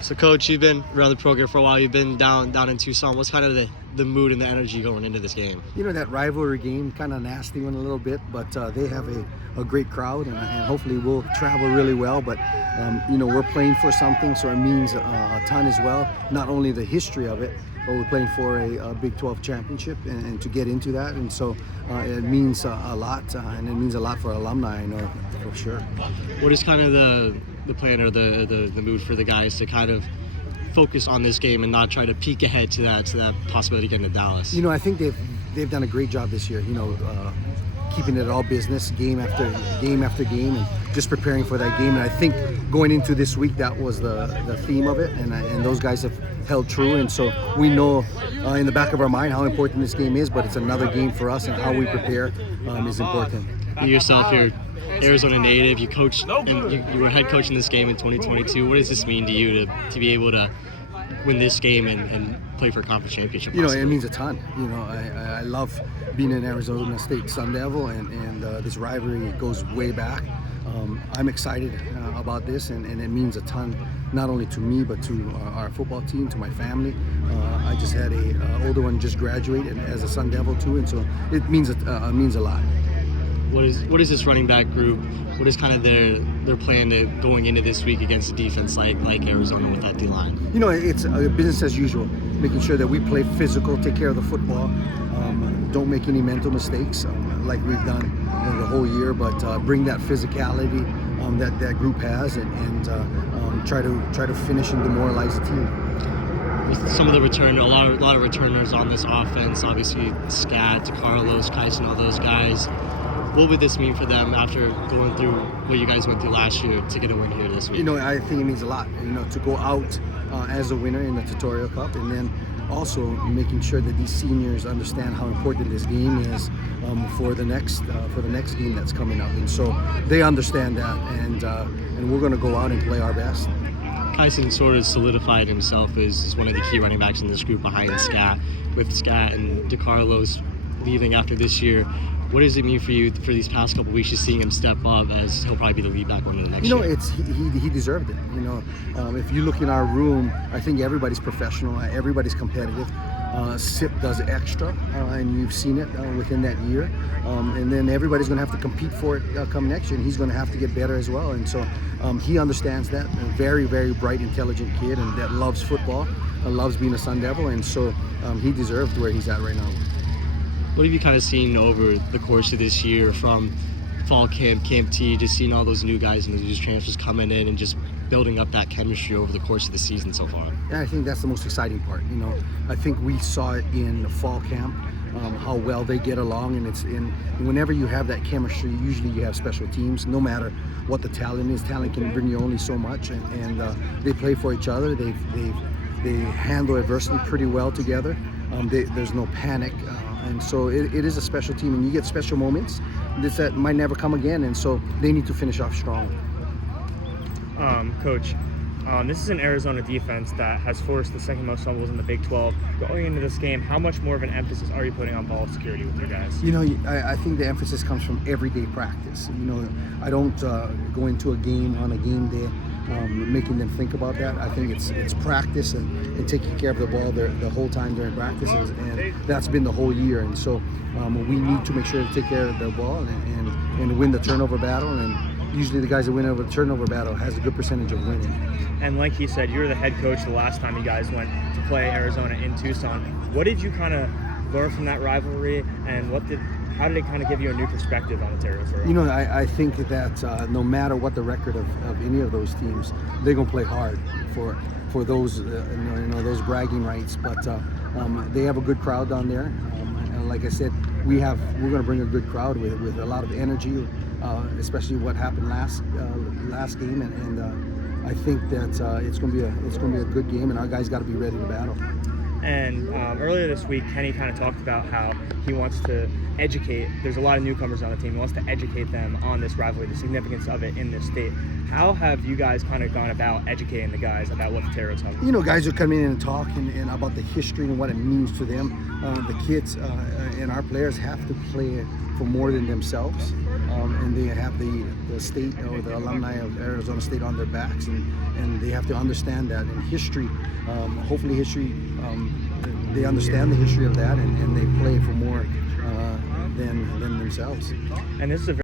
So, Coach, you've been around the program for a while. You've been down in Tucson. What's kind of the mood and the energy going into this game? You know, that rivalry game, kind of nasty one a little bit, but they have a great crowd, and hopefully we'll travel really well. But, you know, we're playing for something, so it means a ton as well. Not only the history of it, but we're playing for a Big 12 championship and to get into that. And so it means a lot, and it means a lot for alumni, I know, for sure. What is kind of the plan or the mood for the guys to kind of focus on this game and not try to peek ahead to that possibility of getting to Dallas? You know, I think they've done a great job this year, you know, keeping it all business, game after game after game, and just preparing for that game. And I think going into this week, that was the theme of it, and those guys have held true. And so we know in the back of our mind how important this game is, but it's another game for us, and how we prepare is important. You yourself, you're Arizona native. You coached and you were head coach in this game in 2022. What does this mean to you to be able to win this game and play for a conference championship? You know, it means a ton. You know, I love being an Arizona State Sun Devil, and this rivalry goes way back. I'm excited about this, and it means a ton, not only to me, but to our football team, to my family. I just had a older one just graduate and as a Sun Devil too, and so it means a lot. What is this running back group? What is kind of their plan to going into this week against a defense like Arizona with that D-line? You know, it's business as usual, making sure that we play physical, take care of the football, don't make any mental mistakes like we've done the whole year, but bring that physicality that group has, and try to finish and demoralize the team. With some of the a lot of returners on this offense, obviously Scat, DeCarlos, Kyson, all those guys. What would this mean for them after going through what you guys went through last year to get a win here this week? You know, I think it means a lot, you know, to go out as a winner in the Tutorial Cup, and then also making sure that these seniors understand how important this game is for the next game that's coming up. And so they understand that, and we're going to go out and play our best. Kyson sort of solidified himself as one of the key running backs in this group behind Scat, with Scat and DeCarlos leaving after this year. What does it mean for you for these past couple of weeks, just seeing him step up, as he'll probably be the lead back one of the next year? You know, he deserved it. You know, if you look in our room, I think everybody's professional, everybody's competitive. SIP does extra, and you've seen it within that year. And then everybody's going to have to compete for it come next year, and he's going to have to get better as well. And so he understands that. A very, very bright, intelligent kid, and that loves football, loves being a Sun Devil, and so he deserves where he's at right now. What have you kind of seen over the course of this year, from fall camp, Camp T, just seeing all those new guys and those transfers coming in and just building up that chemistry over the course of the season so far? Yeah, I think that's the most exciting part. You know, I think we saw it in the fall camp, how well they get along, and whenever you have that chemistry, usually you have special teams. No matter what the talent is, talent can bring you only so much, and they play for each other. They handle adversity pretty well together. There's no panic. And so it is a special team, and you get special moments that might never come again, and so they need to finish off strong. Coach, this is an Arizona defense that has forced the second most fumbles in the Big 12. Going into this game, how much more of an emphasis are you putting on ball security with your guys? You know, I think the emphasis comes from everyday practice. You know, I don't go into a game on a game day making them think about that. I think it's practice and taking care of the ball the whole time during practices, and that's been the whole year. And so we need to make sure to take care of the ball and win the turnover battle. And usually the guys that win over the turnover battle has a good percentage of winning. And like he said, you were the head coach the last time you guys went to play Arizona in Tucson. What did you kind of learn from that rivalry, and how did it kind of give you a new perspective on the territory? You know, I think that no matter what the record of any of those teams, they're going to play hard for those those bragging rights. But they have a good crowd down there, and like I said, we're going to bring a good crowd with a lot of energy, especially what happened last game, and I think that it's going to be a good game, and our guys got to be ready to battle. And earlier this week, Kenny kind of talked about how he wants to educate. There's a lot of newcomers on the team. He wants to educate them on this rivalry, the significance of it in this state. How have you guys kind of gone about educating the guys about what the Terrors have? You know, guys who come in and talk and about the history and what it means to them. The kids and our players have to play it for more than themselves, and they have the the state or the alumni of Arizona State on their backs, and they have to understand that. And history, hopefully history, they understand the history of that, and they play for more than themselves. And this is a